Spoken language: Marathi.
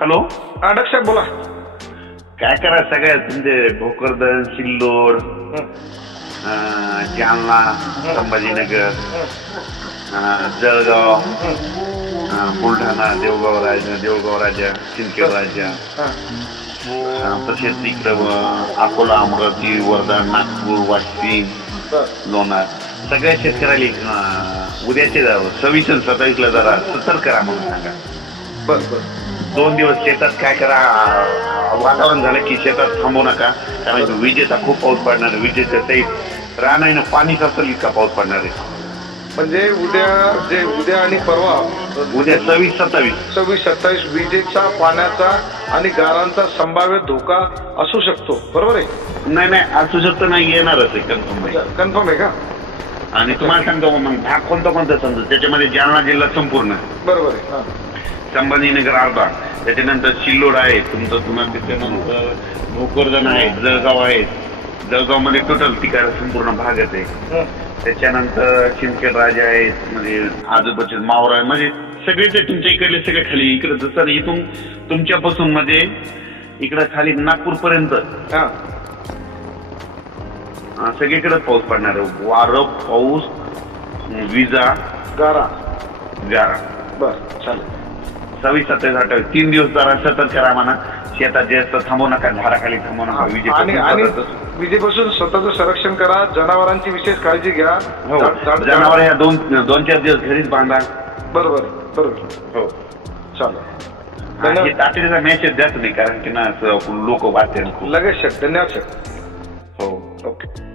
हॅलो? हा डक साहेब बोला. काय करा सगळ्या तुमचे भोकरदन सिल्लोड अं, जालना संभाजीनगर अं, जळगाव अं, बुलढाणा देवगाव राजा देवगाव राजा सिंदखेड राजा. अं, तसेच इकडं अं, अकोला अमरावती वर्धा नागपूर वाशिम लोणार. सगळ्या शेतकऱ्याला अं, उद्याचे सव्वीस आणि सत्तावीसला जरा सतर्क करा म्हणून सांगा. बर बर दोन दिवस शेतात काय करा वातावरण झालं की शेतात थांबू नका. कारण विजेचा खूप पाऊस पडणार आहे. विजेच्या सहित रानाईनं पाणीच असेल इतका पाऊस पडणार आहे. म्हणजे उद्या जे उद्या आणि परवा. उद्या सव्वीस सत्तावीस. सव्वीस सत्तावीस विजेचा पाण्याचा आणि गारांचा संभाव्य धोका असू शकतो. बरोबर आहे? नाही नाही असू शकतं नाही येणारच आहे कन्फर्म कन्फर्म आहे का? आणि तुम्हाला सांगतो मग भाग कोणता कोणता समजा? त्याच्यामध्ये जालना जिल्हा संपूर्ण. बरोबर आहे हा. संभाजीनगर अर्धा त्याच्यानंतर सिल्लोड आहे. तुमचं तुम्हाला त्याच्यानंतर भोकरदन आहे जळगाव आहे. जळगावमध्ये टोटल तिकडे संपूर्ण भागच आहे. हं. त्याच्यानंतर चिंचखेड राजा आहेत म्हणजे आजूबाजू मावरा आहे म्हणजे सगळे ते तुमच्या इकडले सगळे खाली इकडे जसं इथून तुमच्यापासून म्हणजे इकडं खाली नागपूर पर्यंत हा. सगळीकडेच पाऊस पडणार आहे. वारं पाऊस विजा गारा. गारा. बर चालेल. सव्वीस सत्तावीस अठ्ठावीस तीन दिवस जरा सतर्क करा म्हणा. शेतात जास्त थांबू नका झाडाखाली थांबू नका. आणि आणि पदार्थ- विजेपासून स्वतःचं संरक्षण करा. जनावरांची विशेष काळजी घ्या. हो. झाड- झाड- जनावर या दोन दोन चार दिवस घरीच बांधा. बरोबर बरोबर. हो. चालेल. आणि धन्यवाद. तातडीचा मेसेज द्याच नाही कारण की ना लोक वाचते खूप. लगेच शेट धन्यवाद हो. ओके